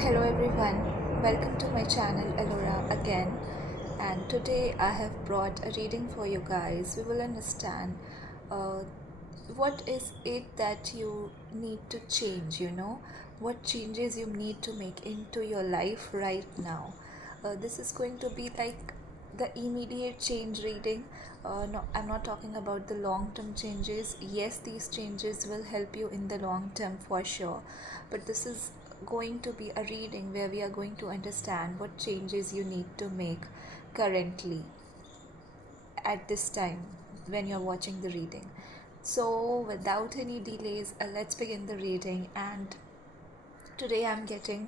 Hello everyone, welcome to my channel Alora again, and today I have brought a reading for you guys. We will understand uh, what is it that you need to change, what changes you need to make into your life right now. This is going to be like the immediate change reading. No, I'm not talking about the long term changes. Yes, these changes will help you in the long term for sure, but this is going to be a reading where we are going to understand what changes you need to make currently at this time when you're watching the reading. So, without any delays, let's begin the reading. And today I'm getting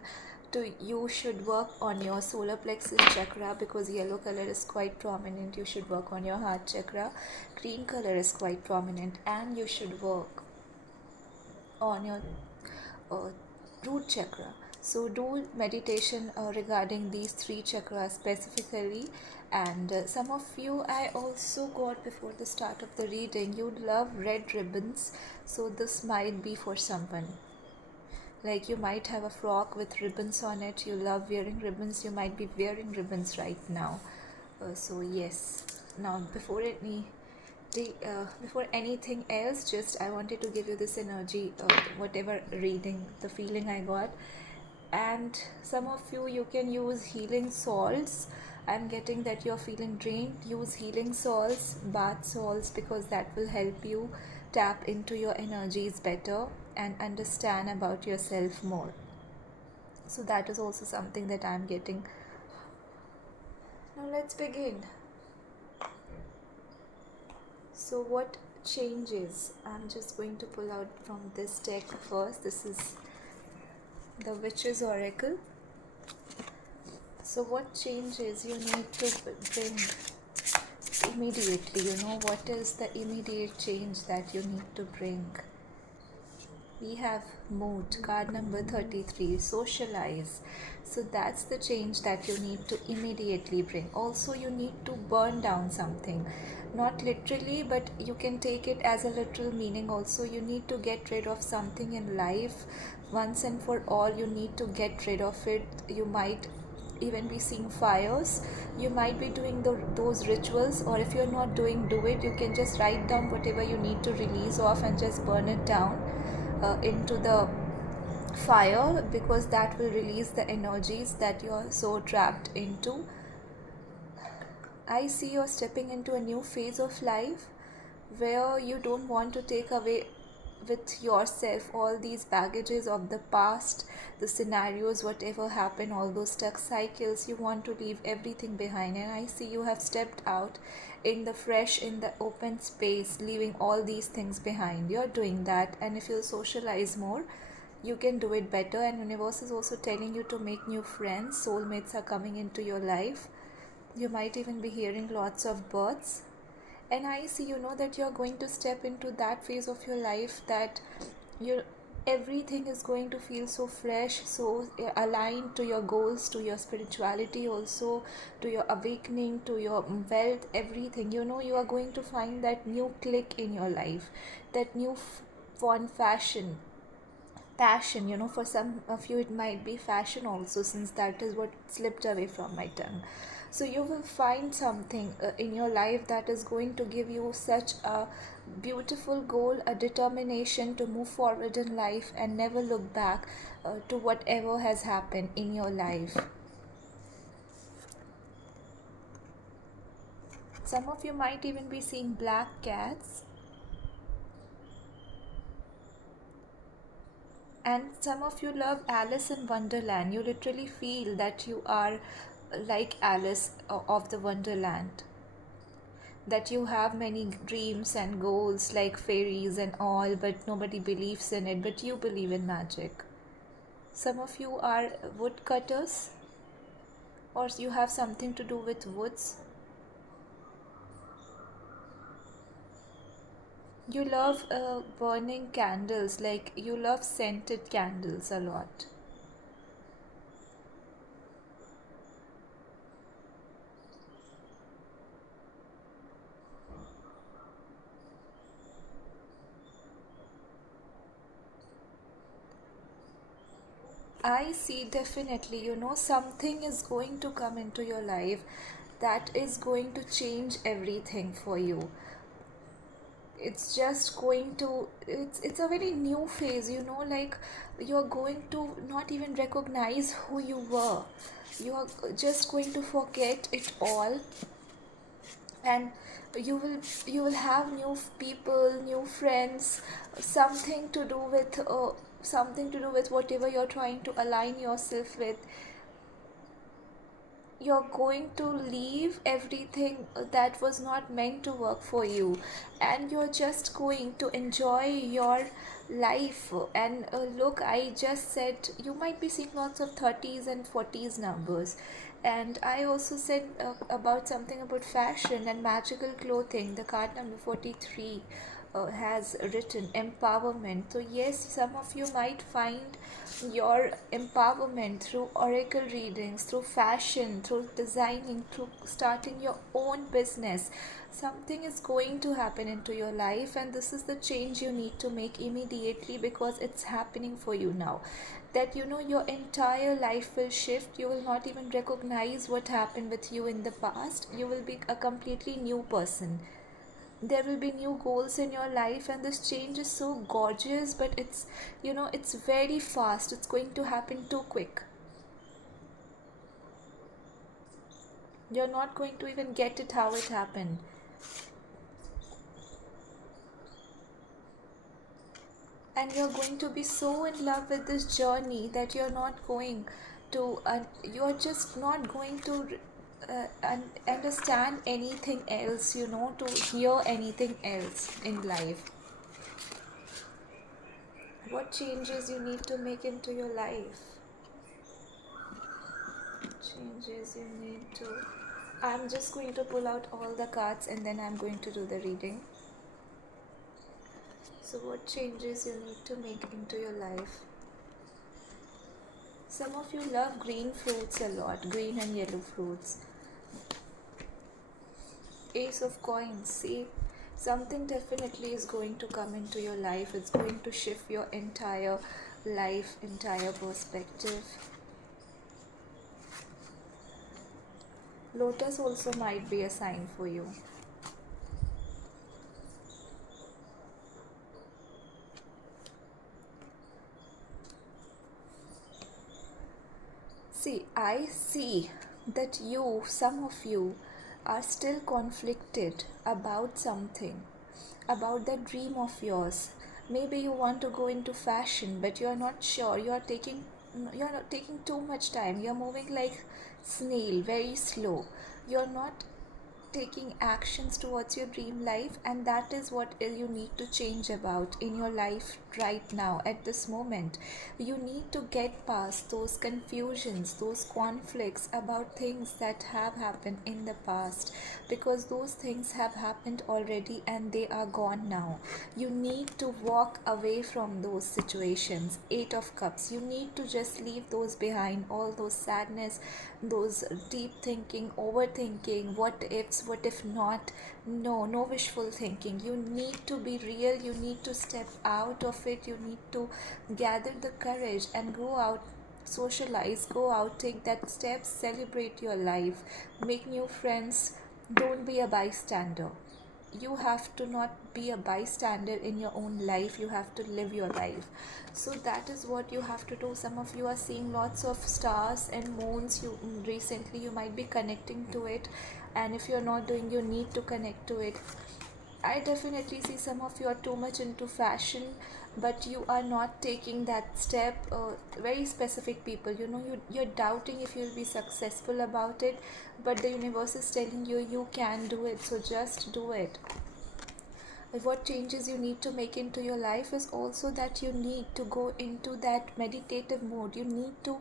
to you should work on your solar plexus chakra because yellow color is quite prominent. You should work on your heart chakra, green color is quite prominent, and you should work on your uh, root chakra. So do meditation regarding these three chakras specifically. And some of you, I also got before the start of the reading, you love red ribbons. So this might be for someone. Like you might have a frock with ribbons on it. You love wearing ribbons. You might be wearing ribbons right now. So yes. Now before anything else, just I wanted to give you this energy, whatever reading, the feeling I got. And some of you can use healing salts. I'm getting that you're feeling drained. Use healing salts, bath salts, because that will help you tap into your energies better and understand about yourself more. So that is also something that I'm getting. Now let's begin. So what changes? I'm just going to pull out from this deck first. This is the Witch's Oracle. So what changes you need to bring immediately? What is the immediate change that you need to bring? We have mood, card number 33, socialize. So that's the change that you need to immediately bring. Also, you need to burn down something, not literally, but you can take it as a literal meaning also. You need to get rid of something in life once and for all. You need to get rid of it. You might even be seeing fires. You might be doing those rituals, or if you're not doing, do it. You can just write down whatever you need to release off and just burn it down into the fire, because that will release the energies that you are so trapped into. I see you're stepping into a new phase of life where you don't want to take away with yourself all these baggages of the past, the scenarios, whatever happened, all those stuck cycles. You want to leave everything behind, and I see you have stepped out in the fresh, in the open space, leaving all these things behind. You're doing that, and if you socialize more, you can do it better. And universe is also telling you to make new friends. Soulmates are coming into your life. You might even be hearing lots of birds. And I see, that you're going to step into that phase of your life that you everything is going to feel so fresh, so aligned to your goals, to your spirituality, also to your awakening, to your wealth, everything. You are going to find that new click in your life, that new fun fashion passion. For some of you it might be fashion also, since that is what slipped away from my tongue. So you will find something in your life that is going to give you such a beautiful goal, a determination to move forward in life and never look back to whatever has happened in your life. Some of you might even be seeing black cats. And some of you love Alice in Wonderland. You literally feel that you are like Alice of the Wonderland. That you have many dreams and goals like fairies and all, but nobody believes in it, but you believe in magic. Some of you are woodcutters, or you have something to do with woods. You love burning candles, like you love scented candles a lot. I see definitely, something is going to come into your life that is going to change everything for you. It's just going to, it's a very new phase, like you're going to not even recognize who you were. You are just going to forget it all, and you will have new people, new friends, something to do with whatever you're trying to align yourself with. You're going to leave everything that was not meant to work for you, and you're just going to enjoy your life. And look, I just said you might be seeing lots of 30s and 40s numbers, and I also said about something about fashion and magical clothing. The card number 43 has written empowerment. So yes, some of you might find your empowerment through oracle readings, through fashion, through designing, through starting your own business. Something is going to happen into your life, and this is the change you need to make immediately, because it's happening for you now. That your entire life will shift. You will not even recognize what happened with you in the past. You will be a completely new person. There will be new goals in your life, and this change is so gorgeous, but it's very fast. It's going to happen too quick. You're not going to even get it how it happened. And you're going to be so in love with this journey that you're not going to you're just not going to understand anything else, to hear anything else in life. What changes you need to make into your life? Changes you need to. I'm just going to pull out all the cards, and then I'm going to do the reading. So what changes you need to make into your life? Some of you love green fruits a lot, green and yellow fruits. Ace of coins. See, something definitely is going to come into your life. It's going to shift your entire life, entire perspective. Lotus also might be a sign for you. See, I see that some of you, are still conflicted about something, about that dream of yours. Maybe you want to go into fashion, but you're not sure. You're not taking too much time. You're moving like snail, very slow. You're not taking actions towards your dream life, and that is what you need to change about in your life right now at this moment. You need to get past those confusions, those conflicts about things that have happened in the past, because those things have happened already and they are gone now. You need to walk away from those situations. 8 of Cups, you need to just leave those behind, all those sadness, those deep thinking, overthinking, what ifs, what if not. No wishful thinking. You need to be real. You need to step out of it. You need to gather the courage and go out, socialize, go out, take that step, celebrate your life, make new friends. Don't be a bystander. You have to not be a bystander in your own life. You have to live your life. So that is what you have to do. Some of you are seeing lots of stars and moons. You recently, you might be connecting to it, and if you're not doing, you need to connect to it. I definitely see some of you are too much into fashion, but you are not taking that step. Very specific people, you're doubting if you'll be successful about it, but the universe is telling you you can do it, so just do it. What changes you need to make into your life is also that you need to go into that meditative mode. You need to,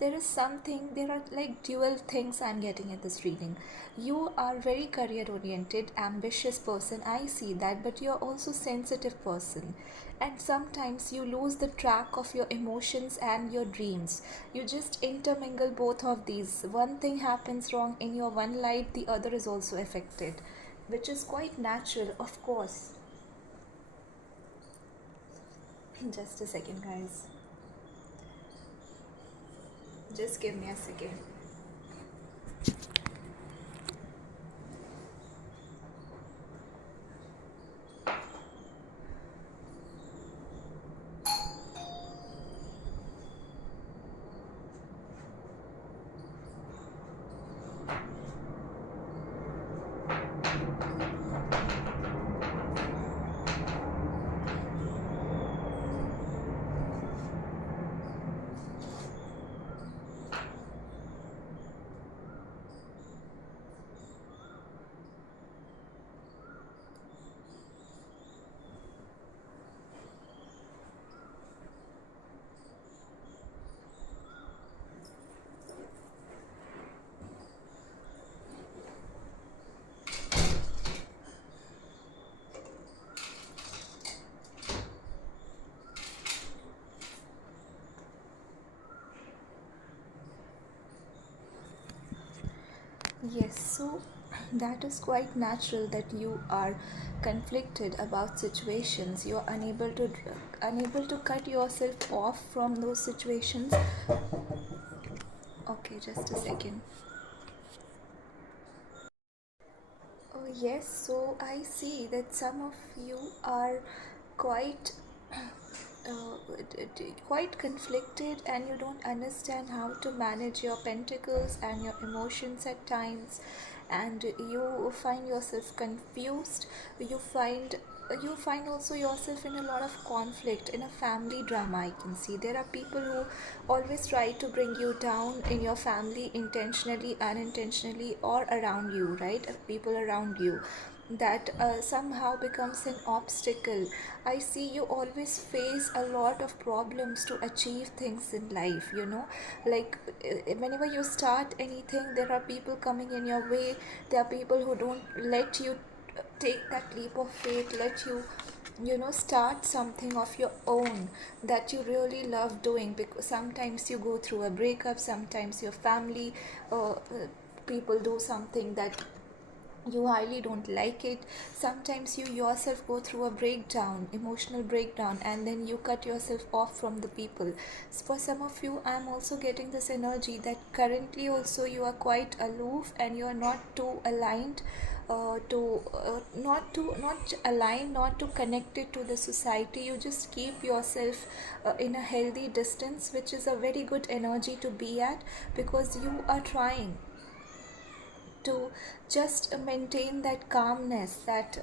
there are like dual things I'm getting at this reading. You are very career oriented, ambitious person, I see that, but you're also sensitive person, and sometimes you lose the track of your emotions and your dreams. You just intermingle both of these. One thing happens wrong in your one life, the other is also affected, which is quite natural, of course. Just a second, guys. Just give me a second. Yes, so that is quite natural that you are conflicted about situations. You are unable to cut yourself off from those situations. Okay, just a second. Oh, yes, so I see that some of you are quite quite conflicted, and you don't understand how to manage your pentacles and your emotions at times, and you find yourself confused. You find also yourself in a lot of conflict, in a family drama. I can see there are people who always try to bring you down in your family, intentionally, unintentionally, or around you, right? People around you, that somehow becomes an obstacle. I see you always face a lot of problems to achieve things in life, like whenever you start anything, there are people coming in your way. There are people who don't let you take that leap of faith, let you start something of your own that you really love doing, because sometimes you go through a breakup, sometimes your family people do something that you highly don't like it. Sometimes you yourself go through a breakdown, emotional breakdown, and then you cut yourself off from the people. So for some of you, I'm also getting this energy that currently also you are quite aloof, and you are not too aligned to not aligned, not too connected to the society. You just keep yourself in a healthy distance, which is a very good energy to be at, because you are trying to just maintain that calmness, that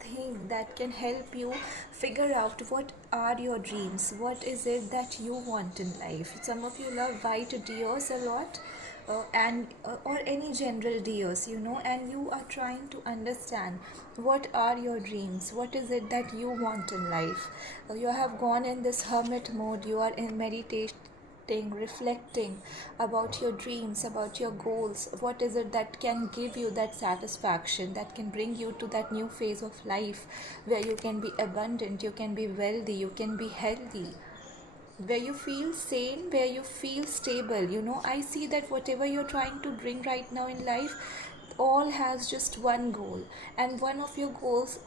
thing that can help you figure out what are your dreams, what is it that you want in life. Some of you love white deers a lot, and or any general deers, and you are trying to understand what are your dreams, what is it that you want in life. You have gone in this hermit mode, you are in meditation, reflecting about your dreams, about your goals. What is it that can give you that satisfaction, that can bring you to that new phase of life where you can be abundant, you can be wealthy, you can be healthy, where you feel sane, where you feel stable. I see that whatever you're trying to bring right now in life, all has just one goal. And one of your goals,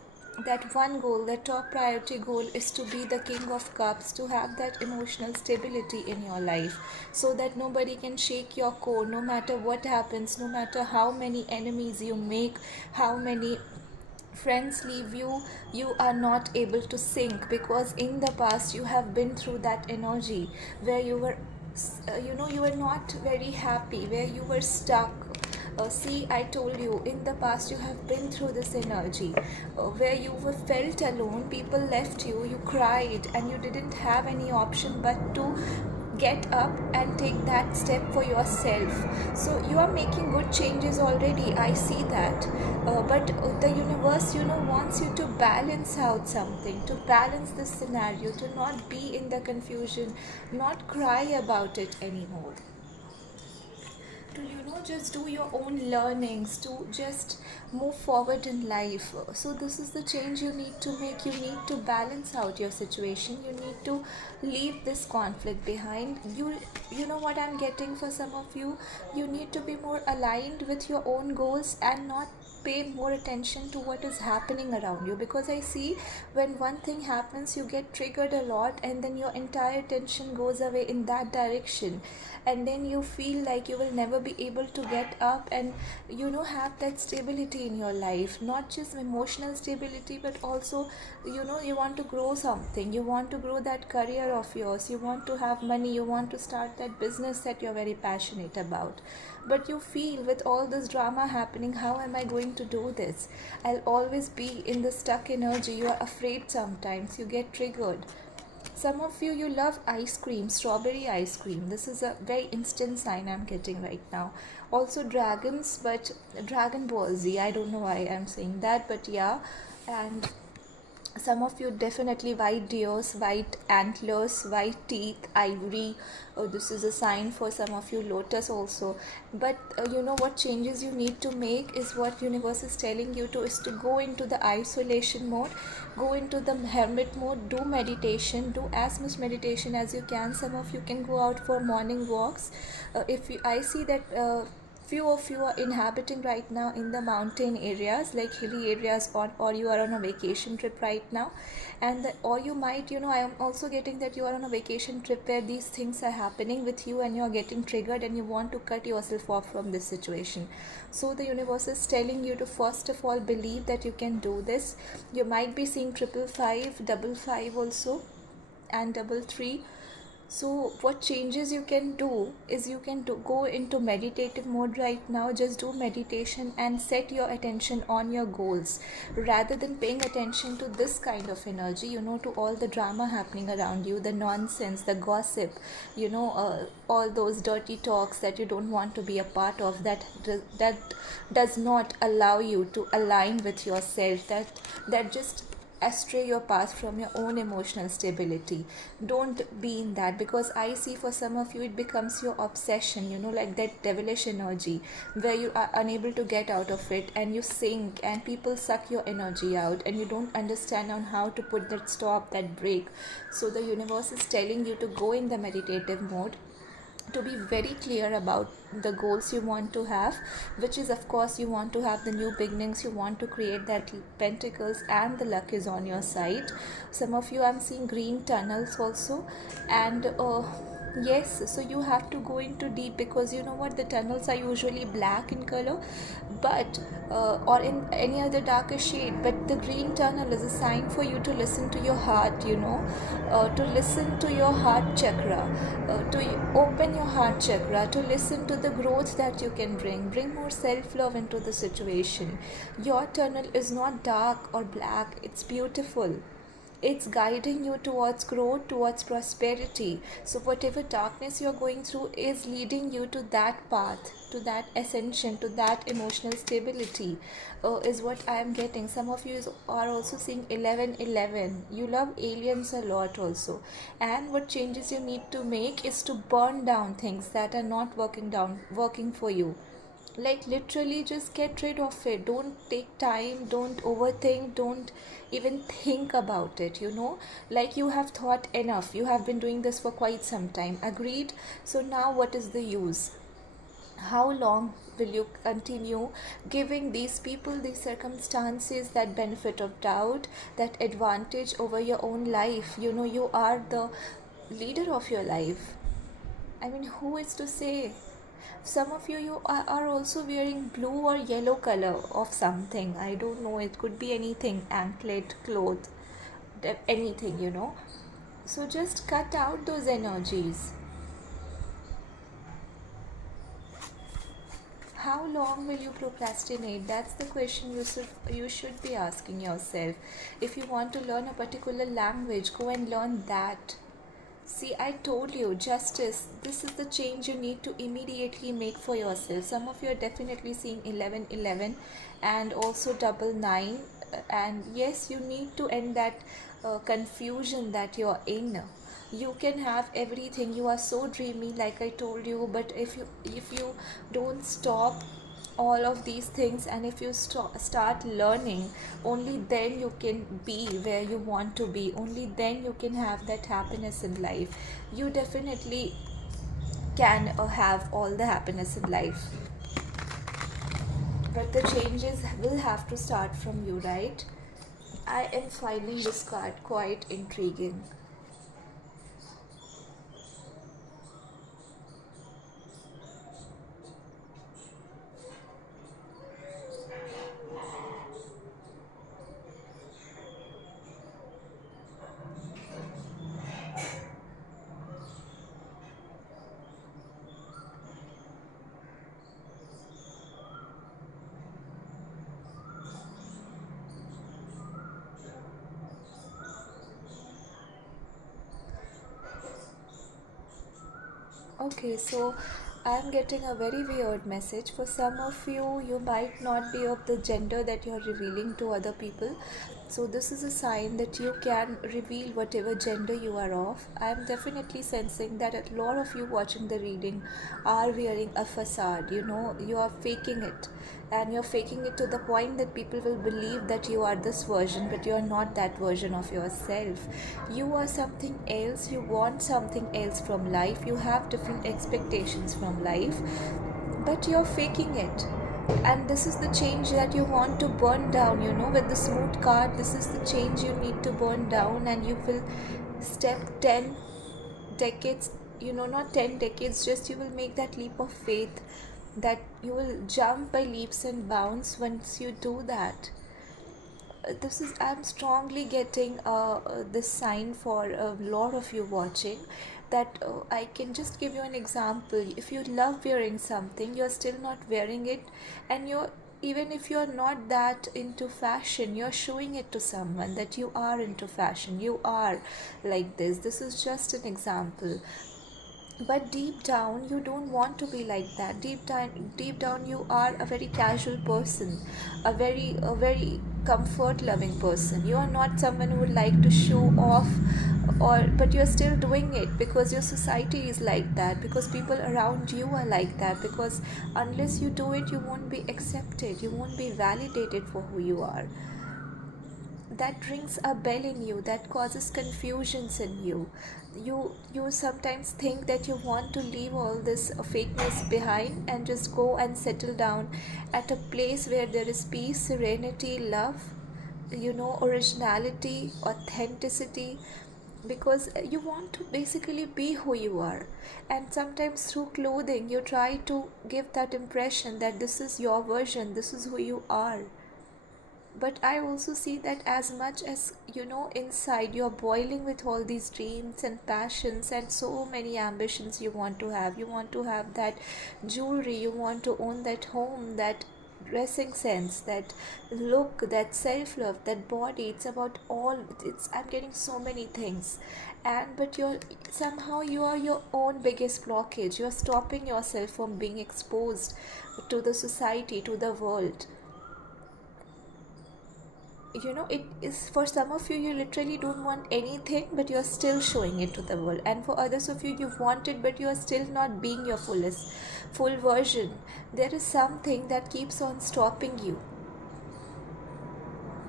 that one goal, the top priority goal, is to be the king of cups, to have that emotional stability in your life, so that nobody can shake your core, no matter what happens, no matter how many enemies you make, how many friends leave you. You are not able to sink, because in the past you have been through that energy where you were you were not very happy, where you were stuck. See, I told you, in the past you have been through this energy where you were felt alone, people left you, you cried, and you didn't have any option but to get up and take that step for yourself. So you are making good changes already, I see that. But the universe, wants you to balance out something, to balance this scenario, to not be in the confusion, not cry about it anymore, to just do your own learnings, to just move forward in life. So this is the change you need to make. You need to balance out your situation, you need to leave this conflict behind. You know what I'm getting for some of you, you need to be more aligned with your own goals, and not pay more attention to what is happening around you, because I see when one thing happens you get triggered a lot, and then your entire attention goes away in that direction, and then you feel like you will never be able to get up and have that stability in your life, not just emotional stability, but also you want to grow something, you want to grow that career of yours, you want to have money, you want to start that business that you're very passionate about, but you feel with all this drama happening, how am I going to do this? I'll always be in the stuck energy. You are afraid, sometimes you get triggered. Some of you love ice cream, strawberry ice cream. This is a very instant sign I'm getting right now. Also dragons, but Dragon Ball Z, I don't know why I'm saying that, but yeah. And some of you definitely white deers, white antlers, white teeth, ivory. This is a sign for some of you, lotus also. But what changes you need to make is what universe is telling you to, is to go into the isolation mode, go into the hermit mode, do meditation, do as much meditation as you can. Some of you can go out for morning walks. I see that few of you are inhabiting right now in the mountain areas, like hilly areas, or you are on a vacation trip right now, and or you might, I am also getting that you are on a vacation trip where these things are happening with you and you are getting triggered and you want to cut yourself off from this situation. So the universe is telling you to first of all believe that you can do this. You might be seeing 555, 55 also, and 33. So what changes you can do is you can go into meditative mode right now. Just do meditation and set your attention on your goals, rather than paying attention to this kind of energy, to all the drama happening around you, the nonsense, the gossip, all those dirty talks that you don't want to be a part of, that does not allow you to align with yourself, that just astray your path from your own emotional stability. Don't be in that, because I see for some of you it becomes your obsession, like that devilish energy where you are unable to get out of it, and you sink and people suck your energy out, and you don't understand on how to put that stop, that break. So the universe is telling you to go in the meditative mode, to be very clear about the goals you want to have, which is, of course, you want to have the new beginnings, you want to create that pentacles, and the luck is on your side. Some of you, I'm seeing green tunnels also, and yes, so you have to go into deep, because you know what, the tunnels are usually black in color, but or in any other darker shade, but the green tunnel is a sign for you to listen to your heart, to listen to your heart chakra, to open your heart chakra, to listen to the growth that you can bring more self-love into the situation. Your tunnel is not dark or black, it's beautiful. It's guiding you towards growth, towards prosperity. So whatever darkness you're going through is leading you to that path, to that ascension, to that emotional stability, is what I am getting. Some of you are also seeing 1111. You love aliens a lot also. And what changes you need to make is to burn down things that are not working for you. Like literally just get rid of it. Don't take time, don't overthink, don't even think about it, like you have thought enough. You have been doing this for quite some time, agreed? So now what is the use? How long will you continue giving these people, these circumstances, that benefit of doubt, that advantage over your own life? You are the leader of your life. I mean, who is to say? Some of you are also wearing blue or yellow color of something. I don't know. It could be anything. Anklet, cloth, anything. So just cut out those energies. How long will you procrastinate? That's the question you should be asking yourself. If you want to learn a particular language, go and learn that. See, I told you, justice, this is the change you need to immediately make for yourself. Some of you are definitely seeing 1111 and also 99. And yes, you need to end that confusion that you're in. You can have everything. You are so dreamy, like I told you, but if you don't stop all of these things, and if you start learning, only then you can be where you want to be. Only then you can have that happiness in life. You definitely can have all the happiness in life. But the changes will have to start from you, right? I am finding this card quite intriguing. Okay, so I'm getting a very weird message. For some of you, you might not be of the gender that you're revealing to other people. So, this is a sign that you can reveal whatever gender you are of. I'm definitely sensing that a lot of you watching the reading are wearing a facade. You are faking it. And you're faking it to the point that people will believe that you are this version, but you're not that version of yourself. You are something else. You want something else from life. You have different expectations from life, but you're faking it. And this is the change that you want to burn down. With the smooth card, this is the change you need to burn down, and you will step 10 decades, not 10 decades, just you will make that leap of faith, that you will jump by leaps and bounds once you do that. This is, I'm strongly getting this sign for a lot of you watching, that I can just give you an example. If you love wearing something, you're still not wearing it, and you're, even if you're not that into fashion, you're showing it to someone that you are into fashion, you are like this is just an example. But deep down you don't want to be like that. Deep down you are a very casual person, a very comfort loving person. You are not someone who would like to show off, or but you're still doing it because your society is like that, because people around you are like that, because unless you do it, you won't be accepted, you won't be validated for who you are. That rings a bell in you, that causes confusions in you. You sometimes think that you want to leave all this fakeness behind and just go and settle down at a place where there is peace, serenity, love, originality, authenticity, because you want to basically be who you are. And sometimes through clothing you try to give that impression that this is your version, this is who you are. But I also see that as much as inside you're boiling with all these dreams and passions and so many ambitions you want to have. You want to have that jewelry, you want to own that home, that dressing sense, that look, that self-love, that body. It's about all, it's, I'm getting so many things. And but you're, somehow you are your own biggest blockage. You're stopping yourself from being exposed to the society, to the world. It is, for some of you, you literally don't want anything, but you're still showing it to the world. And for others of you, you want it, but you are still not being your full version. There is something that keeps on stopping you,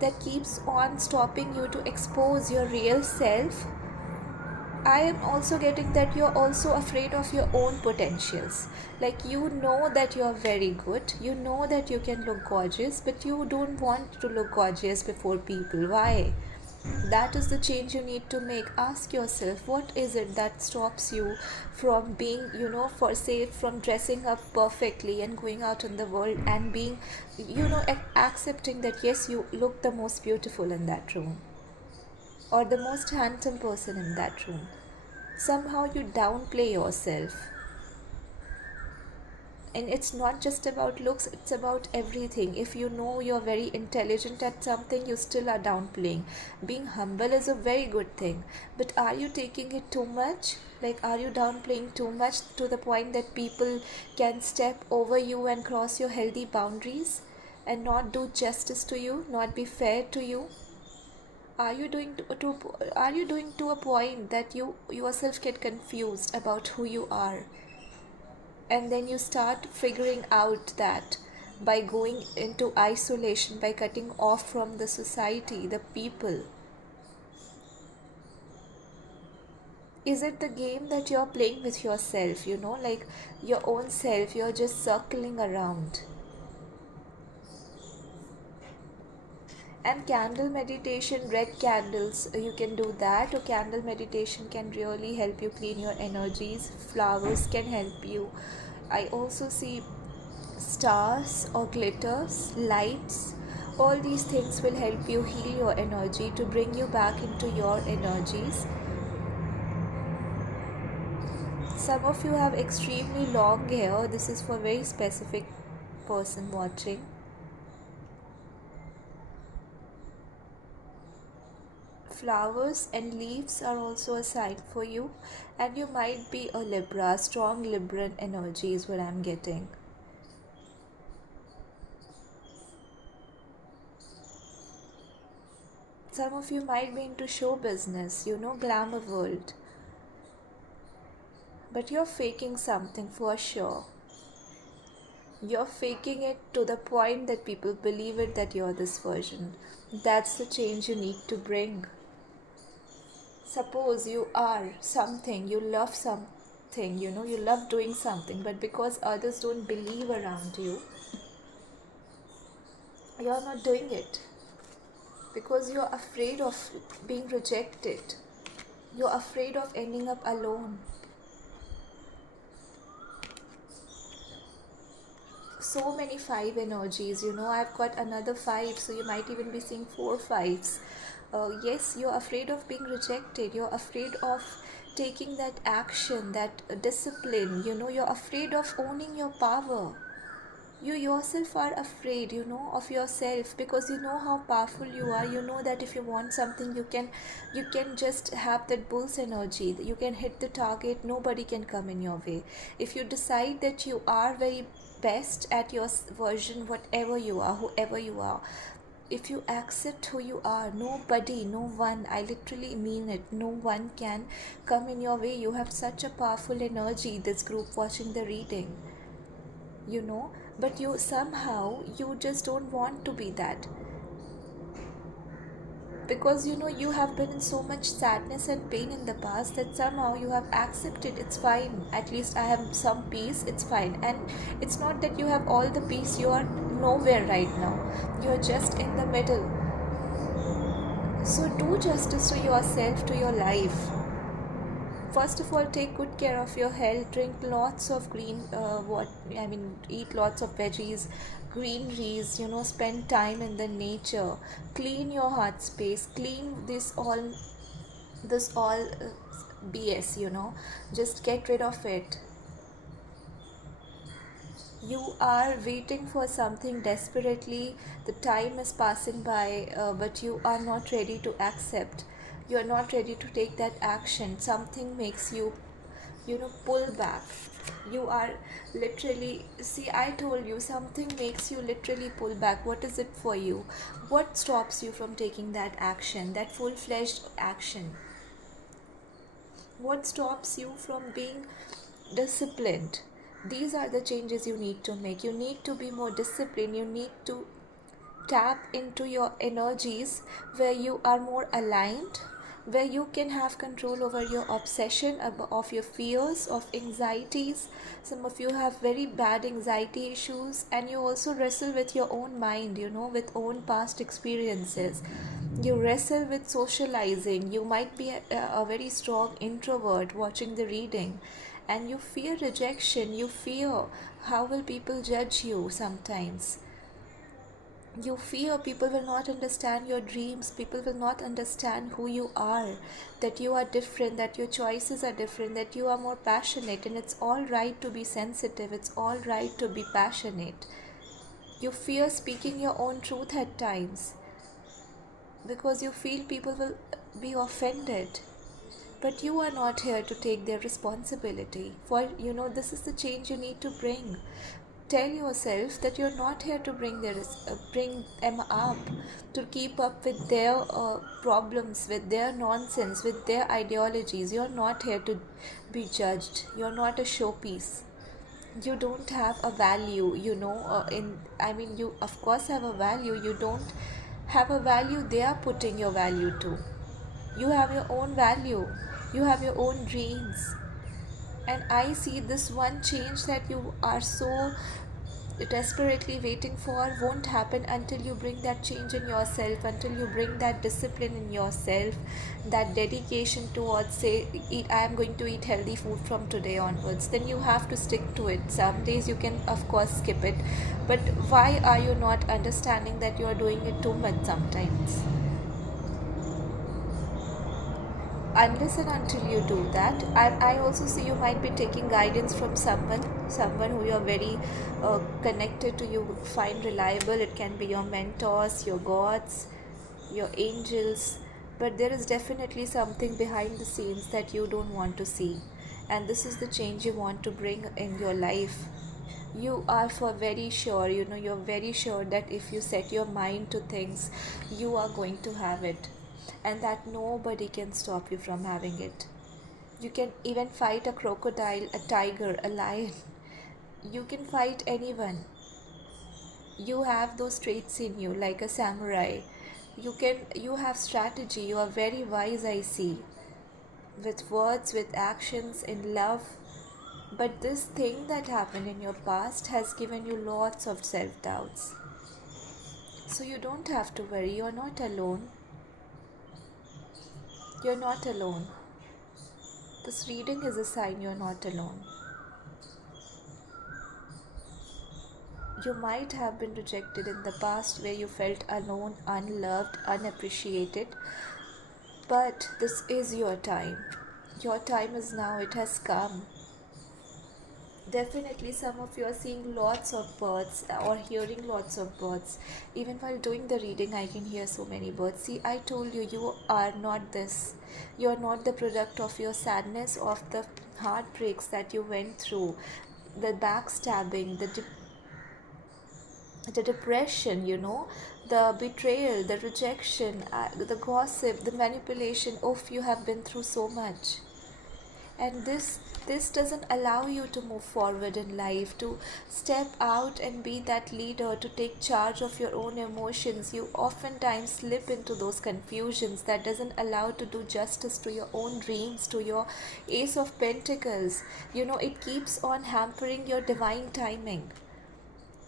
that keeps on stopping you to expose your real self. I am also getting that you're also afraid of your own potentials. Like, you know that you're very good, you know that you can look gorgeous, but you don't want to look gorgeous before people. Why? That is the change you need to make. Ask yourself, what is it that stops you from being, for say, from dressing up perfectly and going out in the world and being, accepting that yes, you look the most beautiful in that room, or the most handsome person in that room. Somehow you downplay yourself. And it's not just about looks, it's about everything. If you know you're very intelligent at something, you still are downplaying. Being humble is a very good thing, but are you taking it too much? Like, are you downplaying too much to the point that people can step over you and cross your healthy boundaries and not do justice to you, not be fair to you? Are you doing to a point that you yourself get confused about who you are? And then you start figuring out that by going into isolation, by cutting off from the society, the people. Is it the game that you're playing with yourself, like your own self, you're just circling around? And candle meditation, red candles, you can do that. Or candle meditation can really help you clean your energies. Flowers can help you. I also see stars or glitters, lights. All these things will help you heal your energy, to bring you back into your energies. Some of you have extremely long hair. This is for a very specific person watching. Flowers and leaves are also a sign for you, and you might be a Libra. Strong Libran energy is what I'm getting. Some of you might be into show business, glamour world. But you're faking something for sure. You're faking it to the point that people believe it, that you're this version. That's the change you need to bring. Suppose you are something, you love something, you love doing something, but because others don't believe around you, you're not doing it. Because you're afraid of being rejected. You're afraid of ending up alone. So many 5 energies, I've got another 5, so you might even be seeing 4 5s. Yes, you're afraid of being rejected. You're afraid of taking that action, that discipline. You're afraid of owning your power. You yourself are afraid, of yourself, because you know how powerful you are. You know that if you want something, you can just have that bull's energy. You can hit the target. Nobody can come in your way. If you decide that you are very best at your version, whatever you are, whoever you are, if you accept who you are, nobody, no one, I literally mean it, no one can come in your way. You have such a powerful energy, this group watching the reading, but you somehow, you just don't want to be that, because you have been in so much sadness and pain in the past, that somehow you have accepted it's fine, at least I have some peace, it's fine. And it's not that you have all the peace, you are nowhere right now, you're just in the middle. So do justice to yourself, to your life. First of all, take good care of your health. Drink lots of eat lots of veggies, greeneries. Spend time in the nature. Clean your heart space. Clean this all BS. Just get rid of it. You are waiting for something desperately. The time is passing by, but you are not ready to accept. You are not ready to take that action. Something makes you, pull back. You are literally, see, I told you, something makes you literally pull back. What is it for you? What stops you from taking that action, that full-fledged action? What stops you from being disciplined? These are the changes you need to make. You need to be more disciplined. You need to tap into your energies, where you are more aligned, where you can have control over your obsession, of your fears, of anxieties. Some of you have very bad anxiety issues, and you also wrestle with your own mind, with own past experiences. You wrestle with socializing. You might be a very strong introvert watching the reading, and you fear rejection. You fear how will people judge you. Sometimes you fear people will not understand your dreams, people will not understand who you are, that you are different, that your choices are different, that you are more passionate. And it's all right to be sensitive, it's all right to be passionate. You fear speaking your own truth at times, because you feel people will be offended. But you are not here to take their responsibility. For this is the change you need to bring. Tell yourself that you're not here to bring them up, to keep up with their problems, with their nonsense, with their ideologies. You're not here to be judged. You're not a showpiece. You don't have a value, you of course have a value. You don't have a value they are putting your value to. You have your own value. You have your own dreams. And I see this one change, that you are so desperately waiting for won't happen until you bring that change in yourself, until you bring that discipline in yourself, that dedication towards, say, I am going to eat healthy food from today onwards. Then you have to stick to it. Some days you can, of course, skip it, but why are you not understanding that you are doing it too much sometimes? Unless and until you do that, I also see you might be taking guidance from someone who you're very connected to, you find reliable. It can be your mentors, your gods, your angels, but there is definitely something behind the scenes that you don't want to see, and this is the change you want to bring in your life. You are for very sure, you're very sure that if you set your mind to things, you are going to have it, and that nobody can stop you from having it. You can even fight a crocodile, a tiger, a lion. You can fight anyone. You have those traits in you, like a samurai. You have strategy. You are very wise, I see, with words, with actions, in love. But this thing that happened in your past has given you lots of self doubts. So you don't have to worry. You're not alone. You're not alone. This reading is a sign you're not alone. You might have been rejected in the past, where you felt alone, unloved, unappreciated. But this is your time. Your time is now. It has come. Definitely, some of you are seeing lots of birds or hearing lots of birds. Even while doing the reading, I can hear so many birds. See, I told you, you are not this. You are not the product of your sadness, of the heartbreaks that you went through, the backstabbing, the depression, the betrayal, the rejection, the gossip, the manipulation. Oh, you have been through so much, and this doesn't allow you to move forward in life, to step out and be that leader, to take charge of your own emotions. You oftentimes slip into those confusions that doesn't allow to do justice to your own dreams, to your Ace of Pentacles. It keeps on hampering your divine timing.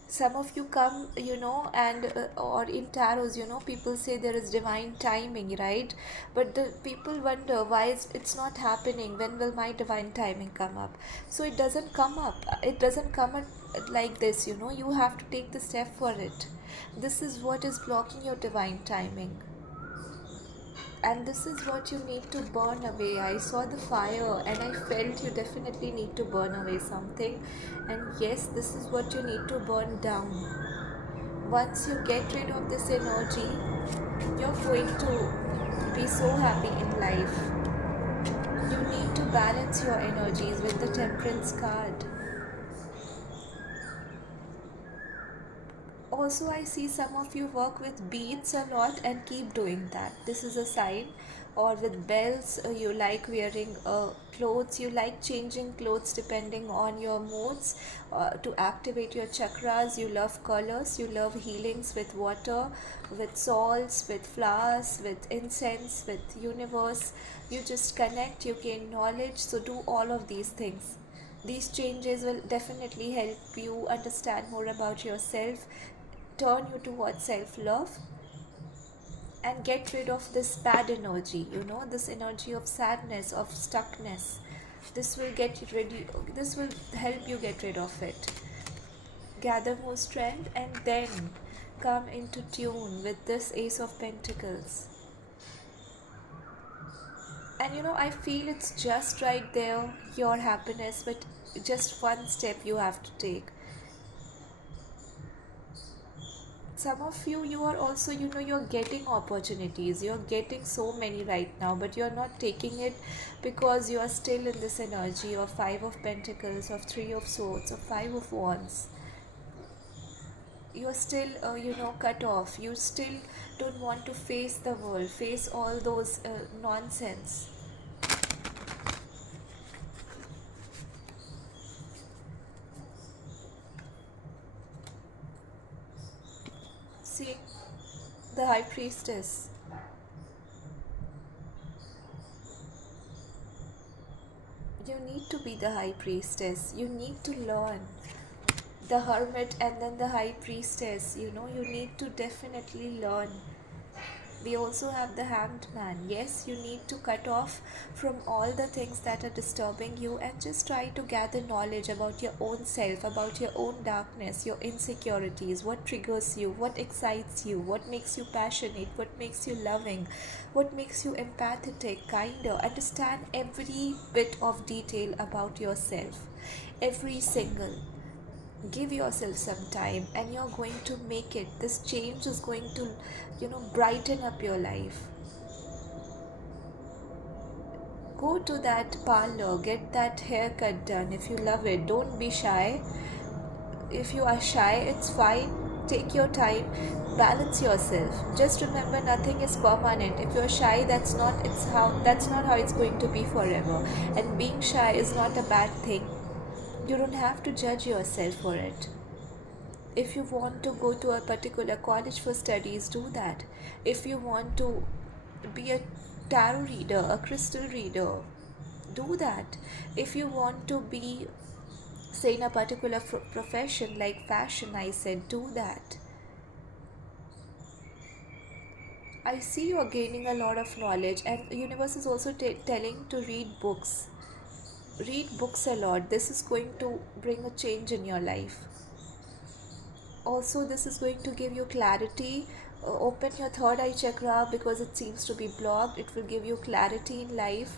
Some of you come, and or in tarots, people say there is divine timing, right? But the people wonder why it's not happening. When will my divine timing come up? So it doesn't come up. It doesn't come like this. You have to take the step for it. This is what is blocking your divine timing, and this is what you need to burn away. I saw the fire and I felt you definitely need to burn away something, and yes, this is what you need to burn down. Once you get rid of this energy, you're going to be so happy in life. You need to balance your energies with the Temperance card. Also, I see some of you work with beads a lot, and keep doing that. This is a sign. Or with bells, you like wearing clothes, you like changing clothes depending on your moods, to activate your chakras. You love colors, you love healings with water, with salts, with flowers, with incense, with universe. You just connect, you gain knowledge. So do all of these things. These changes will definitely help you understand more about yourself, turn you towards self love, and get rid of this bad energy, this energy of sadness, of stuckness. This will get you ready, this will help you get rid of it. Gather more strength, and then come into tune with this Ace of Pentacles. And I feel it's just right there, your happiness, but just one step you have to take. Some of you are also, you're getting opportunities, you're getting so many right now, but you're not taking it because you are still in this energy of Five of Pentacles, of Three of Swords, of Five of Wands. You're still cut off. You still don't want to face the world, face all those nonsense. See, the High Priestess. You need to be the High Priestess. You need to learn. the hermit and then the high priestess. You need to definitely learn. We also have the hanged man. Yes, you need to cut off from all the things that are disturbing you and just try to gather knowledge about your own self, about your own darkness, your insecurities, what triggers you, what excites you, what makes you passionate, what makes you loving, what makes you empathetic, kinder. Understand every bit of detail about yourself, every single. Give yourself some time and you're going to make it. This change is going to brighten up your life. Go to that parlor, get that haircut done if you love it. Don't be shy. If you are shy, it's fine. Take your time, balance yourself. Just remember, nothing is permanent. If you're shy, that's not how it's going to be forever. And being shy is not a bad thing. You don't have to judge yourself for it. If you want to go to a particular college for studies, do that. If you want to be a tarot reader, a crystal reader, do that. If you want to be, say, in a particular profession like fashion, I said, do that. I see you are gaining a lot of knowledge, and the universe is also telling to read books. Read books a lot. This is going to bring a change in your life. Also, this is going to give you clarity. Open your third eye chakra because it seems to be blocked. It will give you clarity in life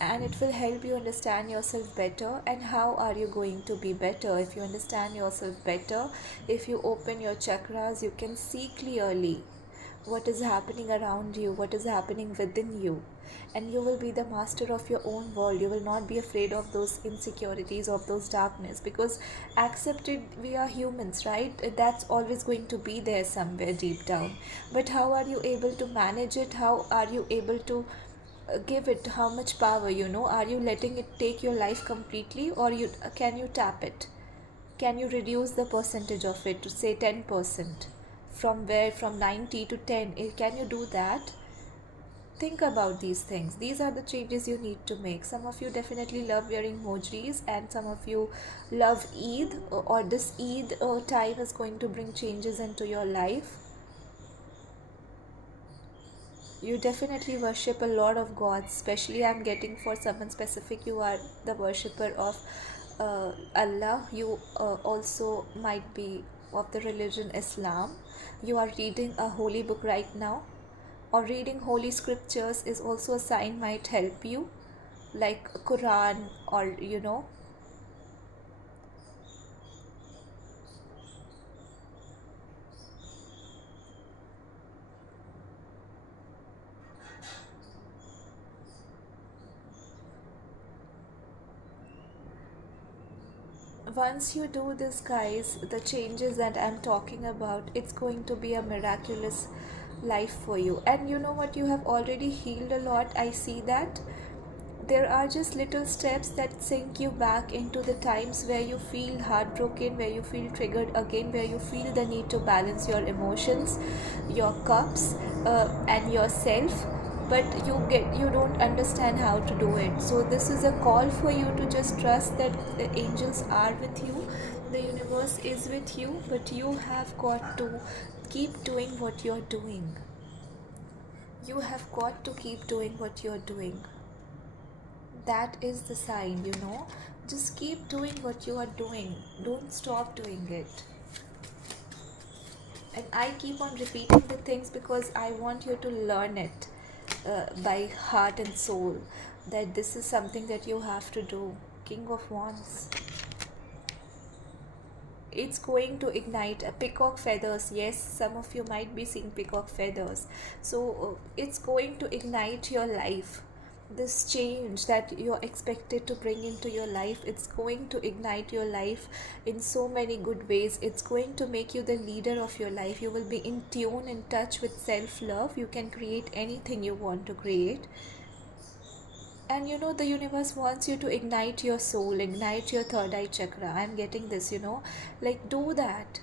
and it will help you understand yourself better. And how are you going to be better? If you understand yourself better, if you open your chakras, you can see clearly what is happening around you, what is happening within you, and you will be the master of your own world. You will not be afraid of those insecurities, of those darkness, because accepted, we are humans, right? That's always going to be there somewhere deep down. But how are you able to manage it? How are you able to give it how much power? Are you letting it take your life completely, or can you tap it? Can you reduce the percentage of it to say 10%? From 90 to 10, can you do that? Think about these things. These are the changes you need to make. Some of you definitely love wearing mojris, and some of you love Eid, or this Eid time is going to bring changes into your life. You definitely worship a lot of gods, especially I'm getting for someone specific, you are the worshipper of Allah. You also might be of the religion Islam. You are reading a holy book right now, or reading holy scriptures is also a sign, might help you, like Quran, or once you do this, guys, the changes that I'm talking about, it's going to be a miraculous life for you. And you know what, you have already healed a lot. I see that there are just little steps that sink you back into the times where you feel heartbroken, where you feel triggered again, where you feel the need to balance your emotions, your cups, and yourself, but you don't understand how to do it. So this is a call for you to just trust that the angels are with you, the universe is with you, but you have got to keep doing what you're doing. You have got to keep doing what you're doing. That is the sign. Just keep doing what you are doing. Don't stop doing it. And I keep on repeating the things because I want you to learn it by heart and soul, that this is something that you have to do. King of Wands. It's going to ignite a peacock feathers. Yes, some of you might be seeing peacock feathers. So it's going to ignite your life. This change that you're expected to bring into your life, it's going to ignite your life in so many good ways. It's going to make you the leader of your life. You will be in tune, in touch with self-love. You can create anything you want to create. And the universe wants you to ignite your soul, ignite your third eye chakra. I'm getting this. Like, do that.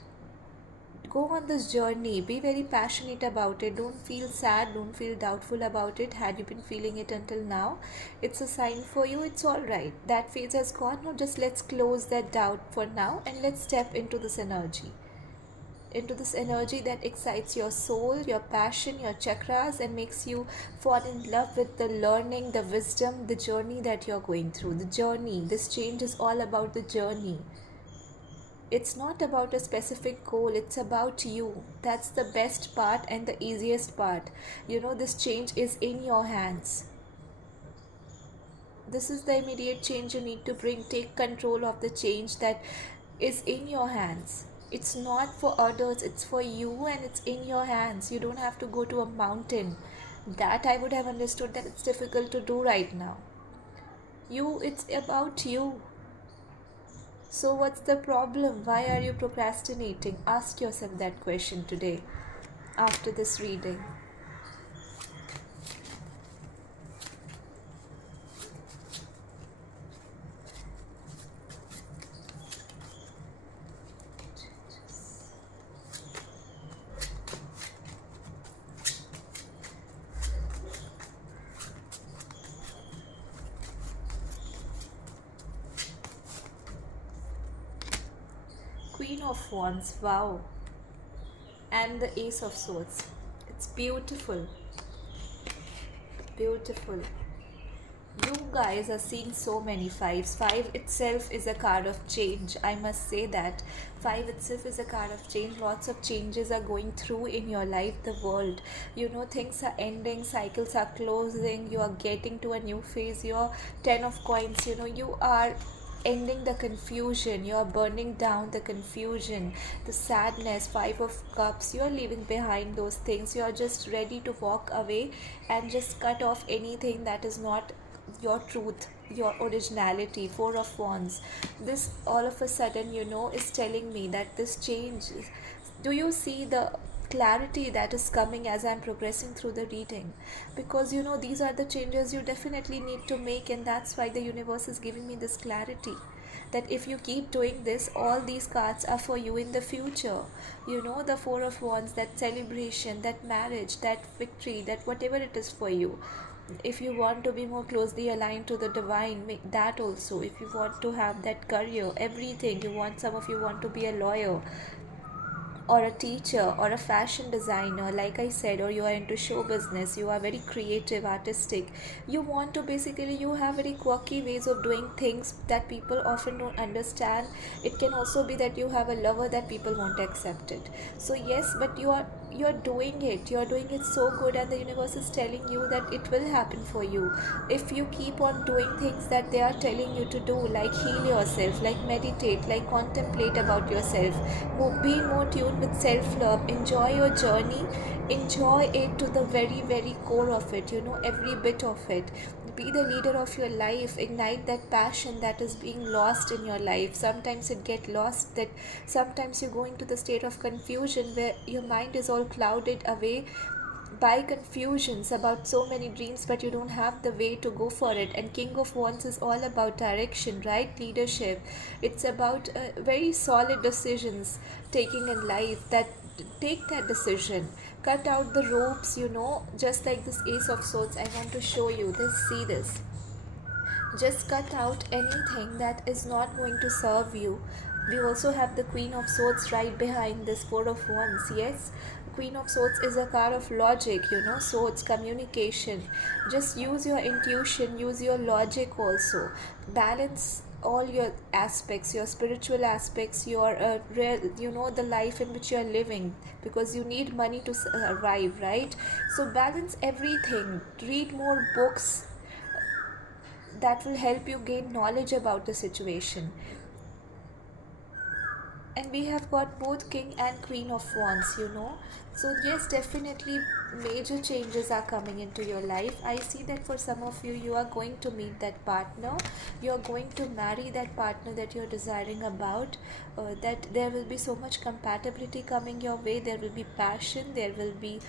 go on this journey, be very passionate about it, don't feel sad, don't feel doubtful about it. Had you been feeling it until now, it's a sign for you, it's all right, that phase has gone. Now just let's close that doubt for now and let's step into this energy that excites your soul, your passion, your chakras, and makes you fall in love with the learning, the wisdom, the journey that you're going through. The journey, this change is all about the journey. It's not about a specific goal, it's about you. That's the best part and the easiest part. This change is in your hands. This is the immediate change you need to bring. Take control of the change that is in your hands. It's not for others, it's for you, and it's in your hands. You don't have to go to a mountain. That I would have understood that it's difficult to do right now. It's about you. So, what's the problem? Why are you procrastinating? Ask yourself that question today after this reading. Queen of Wands, wow. And the Ace of Swords. It's beautiful. Beautiful. You guys are seeing so many fives. Five itself is a card of change. I must say that. Five itself is a card of change. Lots of changes are going through in your life, the world. Things are ending, cycles are closing, you are getting to a new phase. Your 10 of coins, you are ending the confusion, you're burning down the confusion, the sadness. 5 of cups, you're leaving behind those things. You're just ready to walk away and just cut off anything that is not your truth, your originality. 4 of wands, this all of a sudden is telling me that this change, do you see the clarity that is coming as I'm progressing through the reading? Because these are the changes you definitely need to make, and that's why the universe is giving me this clarity that if you keep doing this, all these cards are for you in the future. The 4 of wands, that celebration, that marriage, that victory, that whatever it is for you. If you want to be more closely aligned to the divine, make that also. If you want to have that career, everything you want, some of you want to be a lawyer or a teacher or a fashion designer, like I said, or you are into show business, you are very creative, artistic, you want to basically, you have very quirky ways of doing things that people often don't understand. It can also be that you have a lover that people won't accept it. So yes, but you're doing it so good, and the universe is telling you that it will happen for you if you keep on doing things that they are telling you to do, like heal yourself, like meditate, like contemplate about yourself, be more tuned with self-love, enjoy your journey, enjoy it to the very very core of it, every bit of it. Be the leader of your life, ignite that passion that is being lost in your life. Sometimes it get lost, that sometimes you go into the state of confusion where your mind is all clouded away by confusions about so many dreams, but you don't have the way to go for it. And king of wands is all about direction, right? Leadership. It's about very solid decisions taking in life, that take that decision, cut out the ropes, just like this ace of swords. I want to show you this, see this. Just cut out anything that is not going to serve you. We also have the queen of swords right behind this 4 of wands. Yes, queen of swords is a card of logic, swords, communication. Just use your intuition, use your logic also. Balance all your aspects, your spiritual aspects, your the life in which you are living, because you need money to survive, right? So balance everything. Read more books that will help you gain knowledge about the situation. And we have got both king and queen of wands. So yes, definitely major changes are coming into your life. I see that for some of you, you are going to meet that partner, you are going to marry that partner that you're desiring about, that there will be so much compatibility coming your way, there will be passion, there will be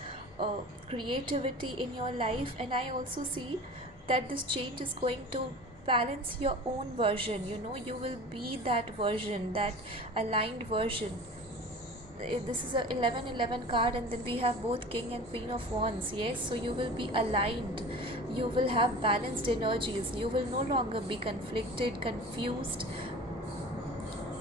creativity in your life. And I also see that this change is going to balance your own version. You will be that version, that aligned version. this is a 11-11 card, and then we have both king and queen of wands. Yes, so you will be aligned, you will have balanced energies, you will no longer be conflicted, confused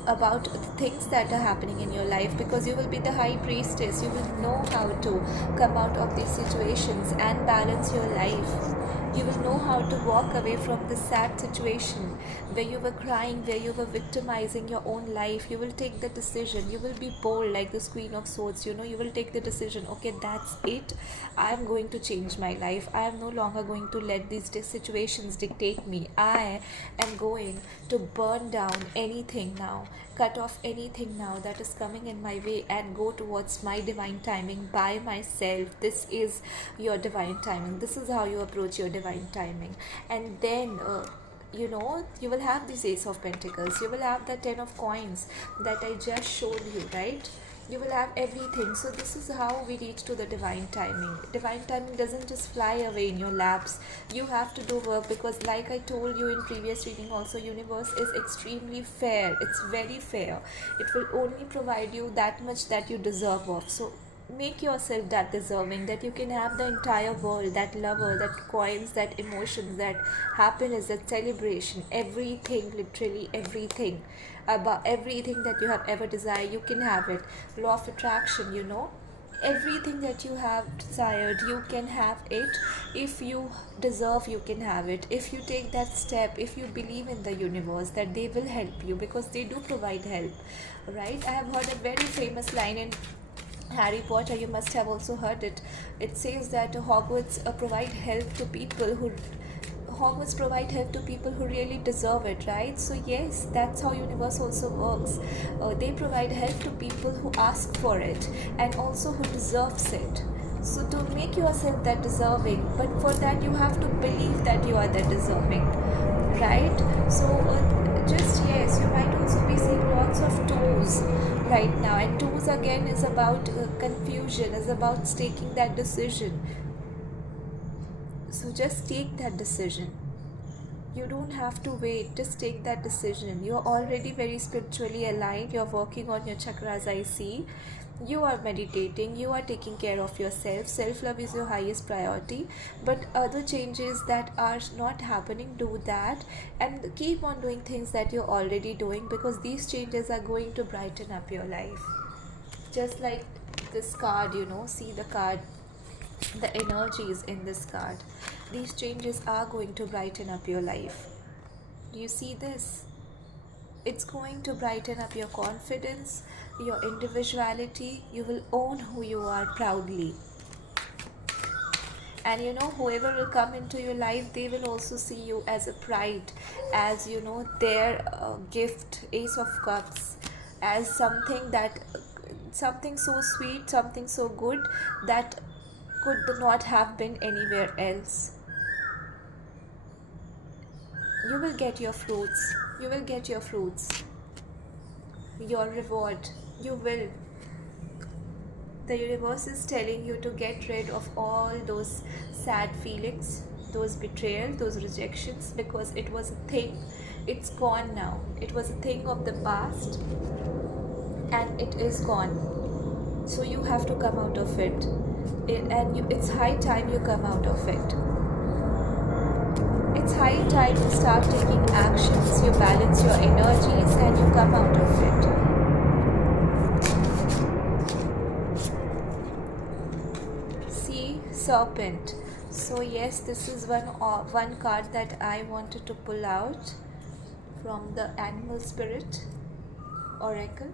about the things that are happening in your life, because you will be the high priestess. You will know how to come out of these situations and balance your life. You will know how to walk away from the sad situation where you were crying, where you were victimizing your own life. You will take the decision. You will be bold like this Queen of Swords. You will take the decision. Okay, that's it. I am going to change my life. I am no longer going to let these situations dictate me. I am going to burn down anything now, cut off anything now that is coming in my way, and go towards my divine timing by myself. This is your divine timing. This is how you approach your divine timing. And then you will have this Ace of Pentacles, you will have the 10 of coins that I just showed you, right? You will have everything. So this is how we reach to the divine timing. Divine timing doesn't just fly away in your laps. You have to do work, because like I told you in previous reading also, universe is extremely fair. It's very fair. It will only provide you that much that you deserve of. So make yourself that deserving, that you can have the entire world, that lover, that coins, that emotions, that happiness, that celebration, everything, literally everything, about everything that you have ever desired, you can have it. Law of attraction, everything that you have desired, you can have it. If you deserve, you can have it. If you take that step, if you believe in the universe that they will help you, because they do provide help, right? I have heard a very famous line in Harry Potter, you must have also heard it. It says that Hogwarts provide help to people who really deserve it, right? So yes, that's how universe also works. They provide help to people who ask for it, and also who deserves it. So to make yourself that deserving, but for that you have to believe that you are that deserving, right? So just yes, you might also be seeing lots of toes right now, and toes again is about confusion, is about taking that decision. So just take that decision. You don't have to wait, just take that decision. You're already very spiritually aligned, you're working on your chakras, I see. You are meditating, you are taking care of yourself. Self-love is your highest priority. But other changes that are not happening, do that, and keep on doing things that you're already doing, because these changes are going to brighten up your life. Just like this card, see the card, the energies in this card. These changes are going to brighten up your life. Do you see this? It's going to brighten up your confidence, your individuality. You will own who you are proudly. And whoever will come into your life, they will also see you as a pride, as their gift, Ace of Cups, as something so sweet, something so good that could not have been anywhere else. You will get your fruits. You will get your fruits. Your reward. You will. The universe is telling you to get rid of all those sad feelings, those betrayal, those rejections, because it was a thing. It's gone now. It was a thing of the past, and it is gone. So you have to come out of it. It's high time you come out of it. It's high time you start taking actions, you balance your energies, and you come out of it. See, Serpent. So yes, this is one card that I wanted to pull out from the Animal Spirit Oracle.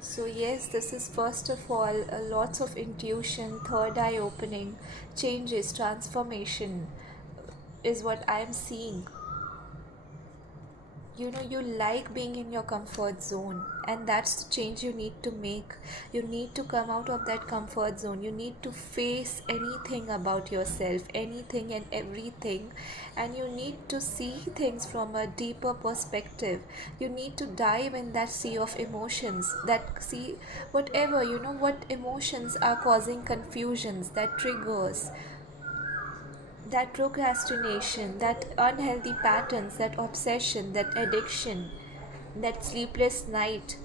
So yes, this is first of all lots of intuition, third eye opening, changes, transformation is what I am seeing. You like being in your comfort zone, and that's the change you need to make. You need to come out of that comfort zone. You need to face anything about yourself, anything and everything, and you need to see things from a deeper perspective. You need to dive in that sea of emotions, that see whatever, what emotions are causing confusions, that triggers, that procrastination, that unhealthy patterns, that obsession, that addiction, that sleepless night,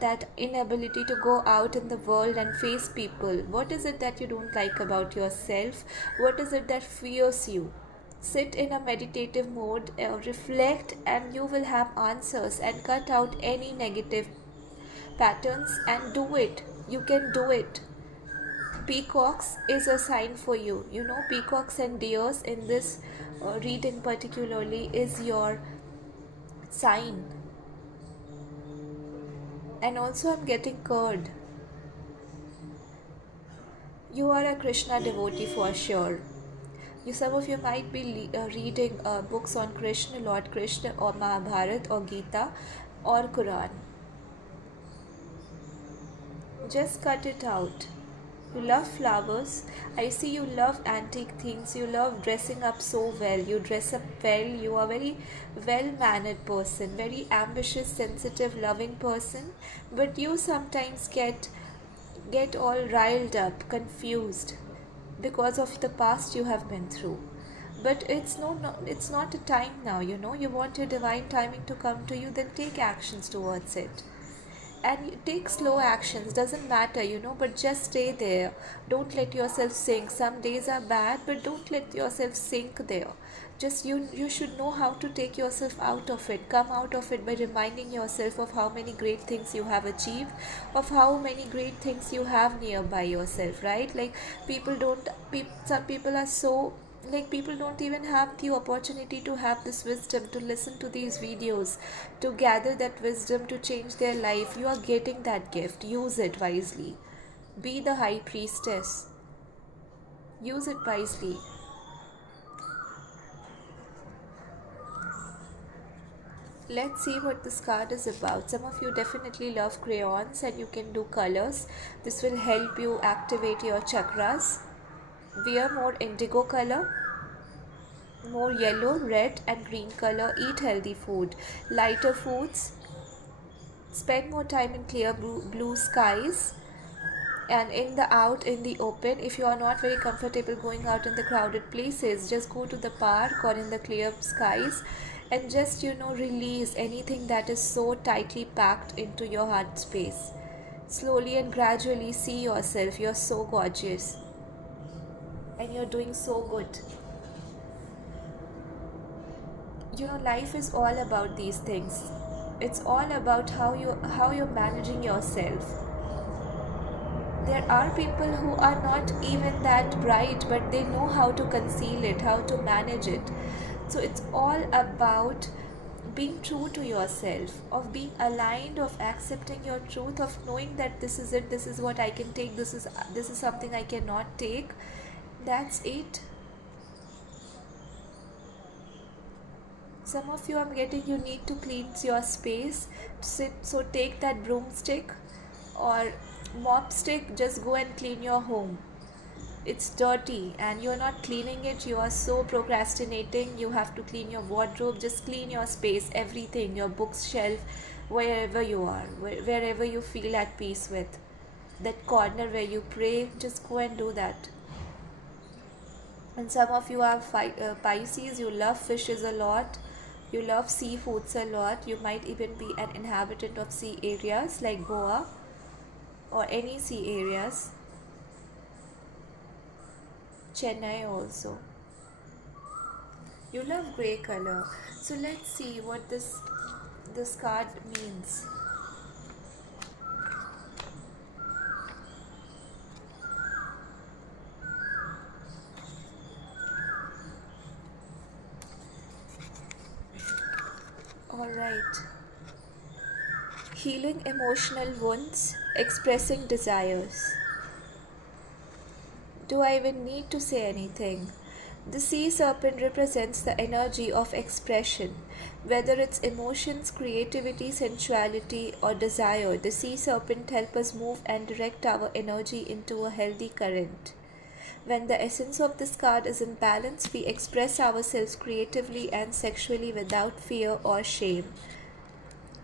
that inability to go out in the world and face people. What is it that you don't like about yourself? What is it that fears you? Sit in a meditative mode, reflect, and you will have answers, and cut out any negative patterns and do it. You can do it. Peacocks is a sign for you. You know, peacocks and deers in this reading particularly is your sign. And also, I'm getting curd. You are a Krishna devotee for sure. Some of you might be reading books on Krishna, Lord Krishna, or Mahabharata, or Gita, or Quran. Just cut it out. You love flowers. I see you love antique things. You love dressing up so well. You dress up well. You are very well-mannered person, very ambitious, sensitive, loving person. But you sometimes get all riled up, confused because of the past you have been through. But it's not a time now. You want your divine timing to come to you, then take actions towards it. And you take slow actions, doesn't matter, but just stay there. Don't let yourself sink. Some days are bad, but don't let yourself sink there. Just you should know how to take yourself out of it. Come out of it by reminding yourself of how many great things you have achieved, of how many great things you have nearby yourself, right? Like, some people are so, like, people don't even have the opportunity to have this wisdom, to listen to these videos, to gather that wisdom, to change their life. You are getting that gift. Use it wisely. Be the high priestess. Use it wisely. Let's see what this card is about. Some of you definitely love crayons and you can do colors. This will help you activate your chakras. Wear more indigo color, more yellow, red and green color. Eat healthy food, lighter foods. Spend more time in clear blue skies and in the open. If you are not very comfortable going out in the crowded places, just go to the park or in the clear skies and just release anything that is so tightly packed into your heart space. Slowly and gradually see yourself. You're so gorgeous and you're doing so good. Life is all about these things. It's all about how you're managing yourself. There are people who are not even that bright, but they know how to conceal it, how to manage it. So it's all about being true to yourself, of being aligned, of accepting your truth, of knowing that this is it, this is what I can take, this is something I cannot take. That's it. Some of you, I'm getting, you need to cleanse your space. So take that broomstick or mop stick, just go and clean your home. It's dirty and you're not cleaning it. You are so procrastinating. You have to clean your wardrobe. Just clean your space, everything, your bookshelf, wherever you are, wherever you feel at peace with. That corner where you pray, just go and do that. And some of you are Pisces. You love fishes a lot. You love seafoods a lot. You might even be an inhabitant of sea areas like Goa or any sea areas. Chennai also. You love grey color. So let's see what this card means. Alright. Healing emotional wounds, expressing desires. Do I even need to say anything? The sea serpent represents the energy of expression. Whether it's emotions, creativity, sensuality, or desire, the sea serpent helps us move and direct our energy into a healthy current. When the essence of this card is in balance, we express ourselves creatively and sexually without fear or shame.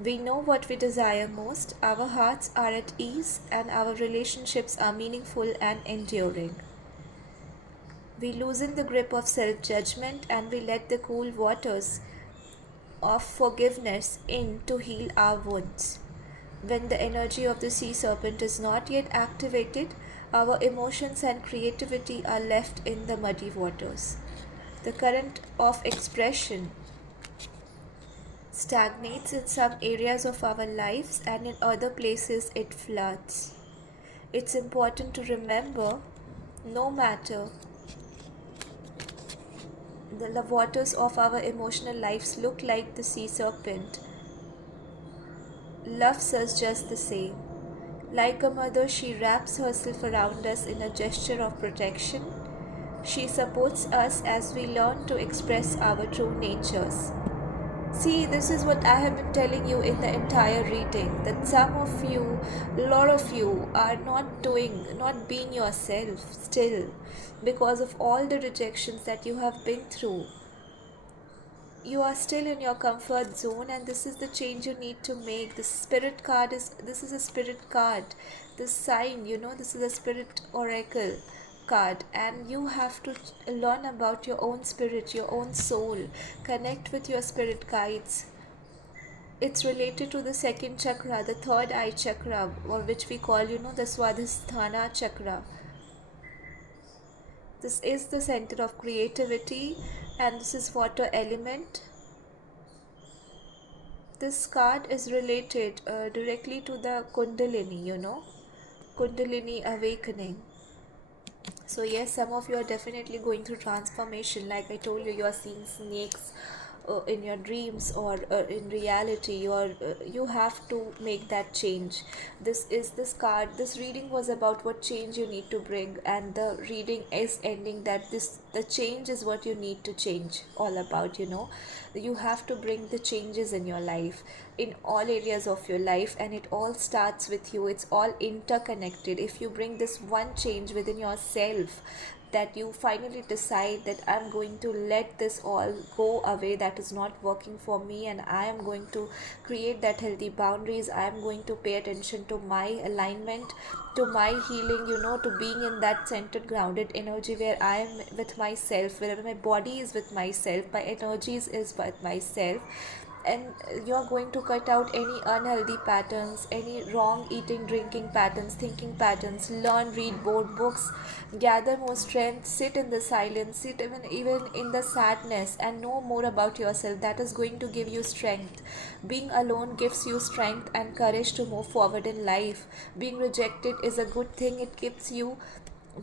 We know what we desire most, our hearts are at ease, and our relationships are meaningful and enduring. We loosen the grip of self-judgment and we let the cool waters of forgiveness in to heal our wounds. When the energy of the sea serpent is not yet activated, our emotions and creativity are left in the muddy waters. The current of expression stagnates in some areas of our lives, and in other places it floods. It's important to remember, no matter the waters of our emotional lives look like the sea serpent, loves us just the same. Like a mother, she wraps herself around us in a gesture of protection. She supports us as we learn to express our true natures. See, this is what I have been telling you in the entire reading, that some of you, a lot of you, are not being yourself still because of all the rejections that you have been through. You are still in your comfort zone, and this is the change you need to make. This is a spirit card. This sign, this is a spirit oracle card, and you have to learn about your own spirit, your own soul, connect with your spirit guides. It's related to the second chakra, the third eye chakra, or which we call, the Svadhisthana Chakra. This is the center of creativity, and this is water element. This card is related directly to the Kundalini, Kundalini awakening. So yes, some of you are definitely going through transformation. Like I told you, you are seeing snakes in your dreams, or in reality you have to make that change. This reading was about what change you need to bring, and the reading is ending that the change is what you need to change all about. You have to bring the changes in your life, in all areas of your life, and it all starts with you. It's all interconnected. If you bring this one change within yourself, that you finally decide that I'm going to let this all go away that is not working for me, and I am going to create that healthy boundaries. I am going to pay attention to my alignment, to my healing, to being in that centered grounded energy where I am with myself, where my body is with myself, my energies is with myself. And you are going to cut out any unhealthy patterns, any wrong eating, drinking patterns, thinking patterns. Learn, read more books, gather more strength, sit in the silence, sit even in the sadness, and know more about yourself. That is going to give you strength. Being alone gives you strength and courage to move forward in life. Being rejected is a good thing. It gives you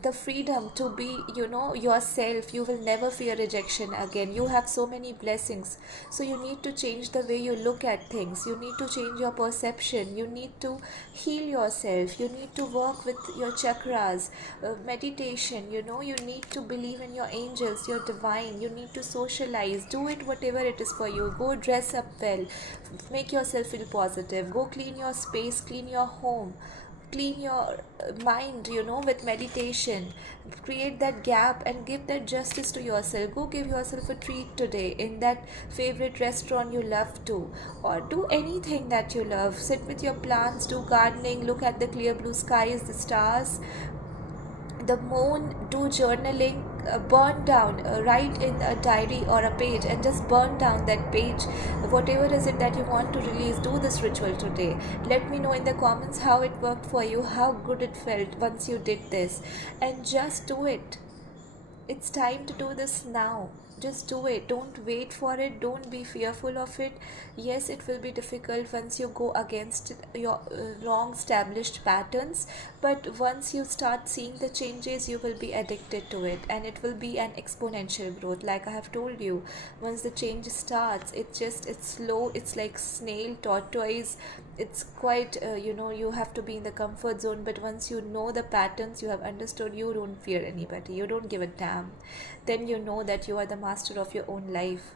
the freedom to be, yourself. You will never fear rejection again. You have so many blessings. So you need to change the way you look at things. You need to change your perception. You need to heal yourself. You need to work with your chakras, meditation. You need to believe in your angels, your divine. You need to socialize. Do it, whatever it is for you. Go dress up well, make yourself feel positive. Go clean your space, clean your home, clean your mind, with meditation. Create that gap and give that justice to yourself. Go give yourself a treat today in that favorite restaurant you love to, or do anything that you love. Sit with your plants, do gardening, look at the clear blue skies, the stars, the moon, do journaling, burn down, write in a diary or a page, and just burn down that page. Whatever is it that you want to release, do this ritual today. Let me know in the comments how it worked for you, how good it felt once you did this, and just do it. It's time to do this now. Just do it. Don't wait for it. Don't be fearful of it. Yes, it will be difficult once you go against your wrong established patterns, but once you start seeing the changes, you will be addicted to it, and it will be an exponential growth. Like I have told you, once the change starts, it's slow. It's like snail, tortoise. It's quite, you have to be in the comfort zone, but once you know the patterns, you have understood, you don't fear anybody, you don't give a damn. Then you know that you are the master of your own life.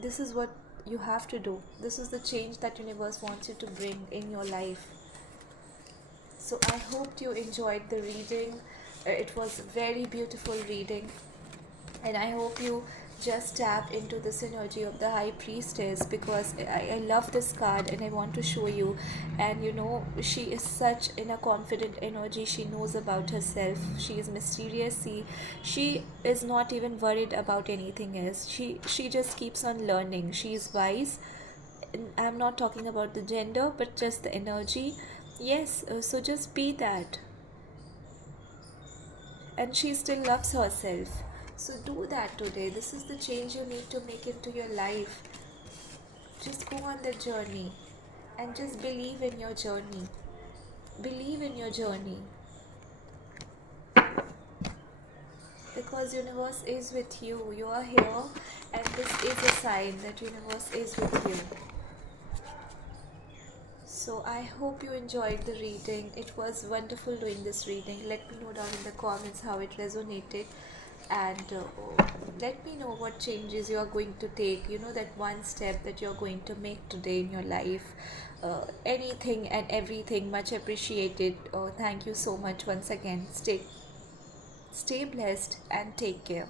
This is what you have to do. This is the change that universe wants you to bring in your life. So I hope you enjoyed the reading. It was very beautiful reading, and I hope you just tap into the synergy of the high priestess, because I love this card and I want to show you. And she is such in a confident energy. She knows about herself. She is mysterious. She is not even worried about anything else. She just keeps on learning. She is wise. I'm not talking about the gender, but just the energy. Yes, so just be that. And she still loves herself. So do that today. This is the change you need to make into your life. Just go on the journey and just believe in your journey. Believe in your journey, because universe is with you. You are here, and this is a sign that universe is with you. So I hope you enjoyed the reading. It was wonderful doing this reading. Let me know down in the comments how it resonated, and let me know what changes you are going to take. That one step that you're going to make today in your life. Anything and everything much appreciated. Thank you so much once again. Stay blessed and take care.